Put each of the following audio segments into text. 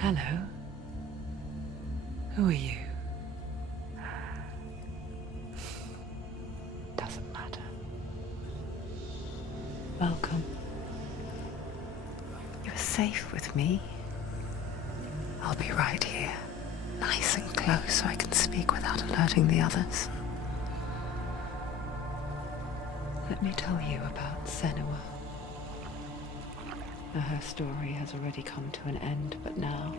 Hello. Who are you? Doesn't matter. Welcome. You're safe with me. I'll be right here, nice and close so I can speak without alerting the others. Let me tell you about Senua. Her story has already come to an end, but now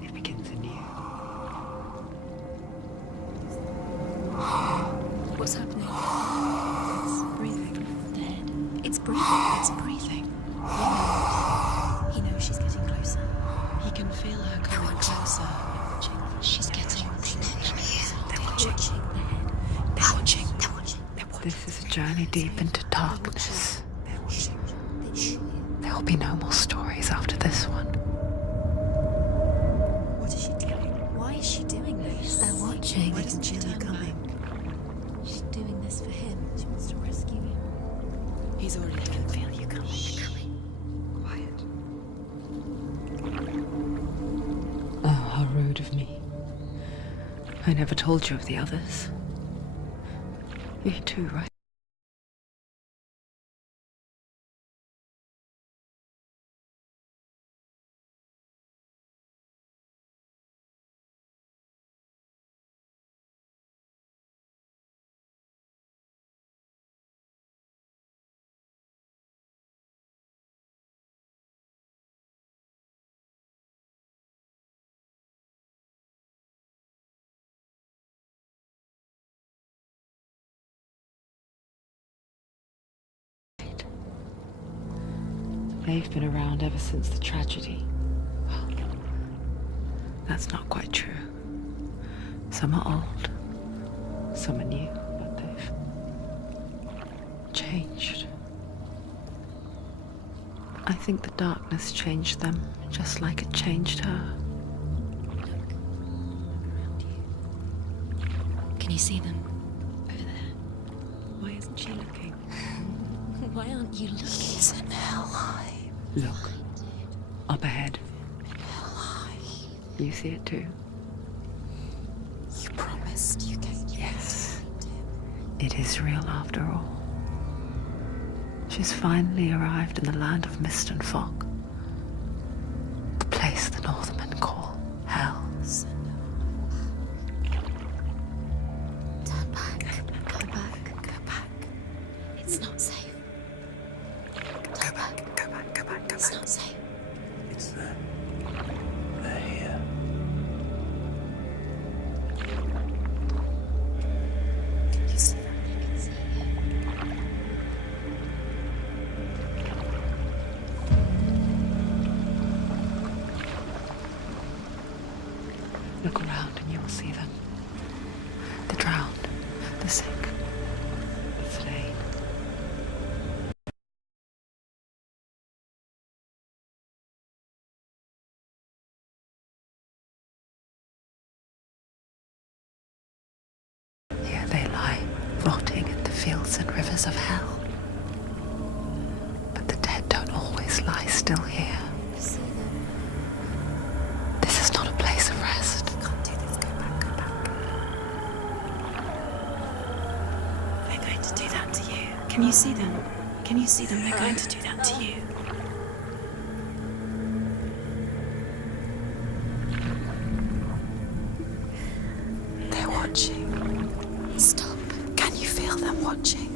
it begins anew. What's happening? It's breathing. Dead. It's breathing. It's breathing. He knows she's getting closer. He can feel her coming closer. She's getting closer. They're watching. They're watching. They're watching. This is a journey deep into darkness. There will be no more stories after this one. What is she doing? Why is she doing this? They're watching. Why doesn't she feel you coming? She's doing this for him. She wants to rescue him. He's already can feel you coming. Quiet. Oh, how rude of me. I never told you of the others. You too, right? They've been around ever since the tragedy. Well, that's not quite true. Some are old, some are new, but they've changed. I think the darkness changed them, just like it changed her. Look around you. Can you see them? Over there. Why isn't she looking? Why aren't you looking? He's in hell high. Look, up ahead. Hell high. You see it too? You promised you gave Yes. It is real after all. She's finally arrived in the land of mist and fog. The place the Northmen call Hell. Turn back. Go back. Go back. It's not safe. Go back, go back, go back, go It's back. not safe. It's them. They're here. You see that? They can see it. Look around and you will see them. The drowned, the sick, the slain. Here they lie, rotting in the fields and rivers of hell. But the dead don't always lie still here. You see them. This is not a place of rest. You can't do this. Go back. Go back. They're going to do that to you. Can you see them? Can you see them? They're going to do that to you. They're watching. Stop. Can you feel them watching?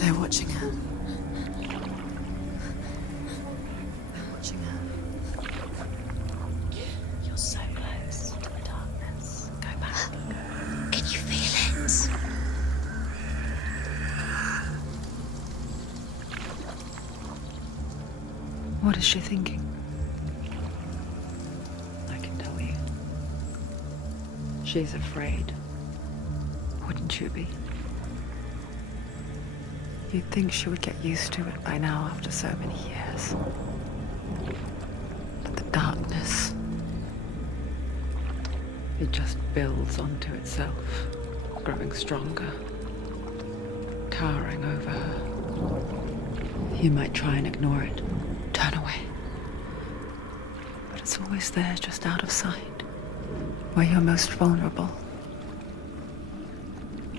They're watching her. They're watching her. You're so close to the darkness. Go back. Can you feel it? What is she thinking? I can tell you. She's afraid. Wouldn't you be? You'd think she would get used to it by now after so many years. But the darkness, it just builds onto itself, growing stronger, towering over her. You might try and ignore it. Turn away. It's always there, just out of sight, where you're most vulnerable.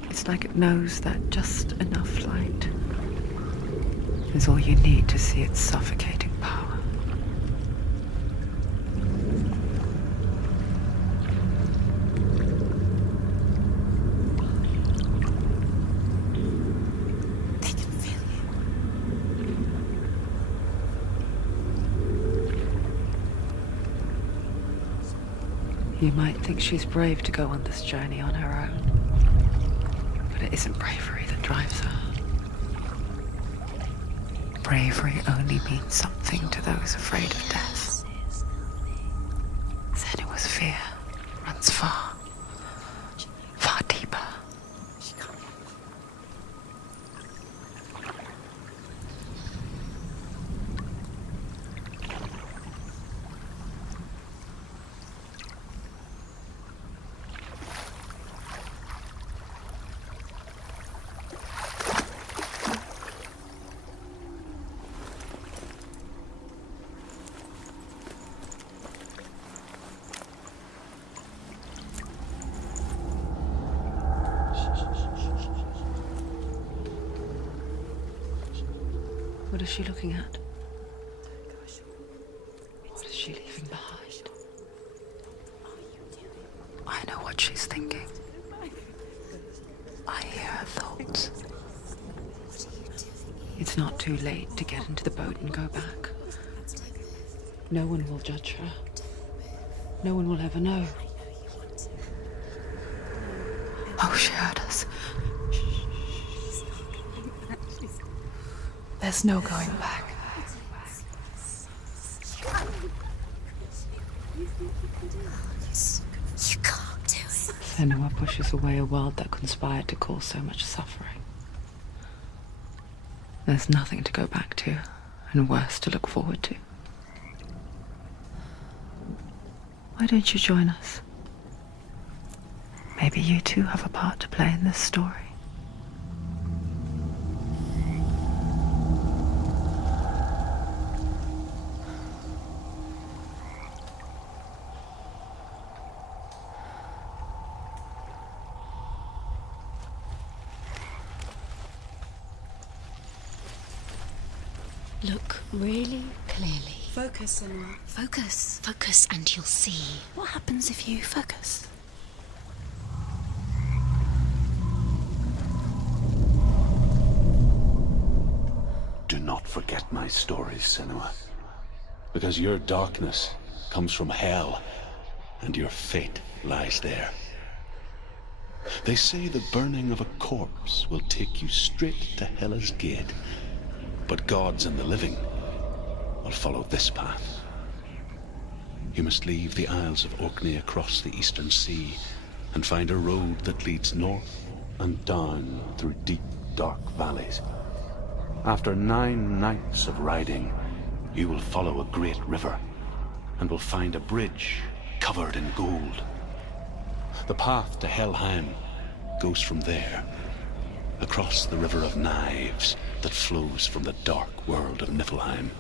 It's like it knows that just enough light is all you need to see its suffocating power. They can feel You might think she's brave to go on this journey on her own, but it isn't bravery that drives her. Bravery only means something to those afraid of death. Then it was fear, runs far, far deeper. What is she looking at? What is she leaving behind? I know what she's thinking. I hear her thoughts. It's not too late to get into the boat and go back. No one will judge her. No one will ever know. Oh, she heard us. There's no going back. You can't do it. Senua pushes away a world that conspired to cause so much suffering. There's nothing to go back to, and worse to look forward to. Why don't you join us? Maybe you too have a part to play in this story. Look really clearly. Focus, Senua. Focus, focus, and you'll see. What happens if you focus? Do not forget my stories, Senua. Because your darkness comes from hell, and your fate lies there. They say the burning of a corpse will take you straight to Hela's gate, but gods and the living will follow this path. You must leave the Isles of Orkney across the eastern sea and find a road that leads north and down through deep, dark valleys. After 9 nights of riding, you will follow a great river and will find a bridge covered in gold. The path to Helheim goes from there, across the river of knives that flows from the dark world of Niflheim.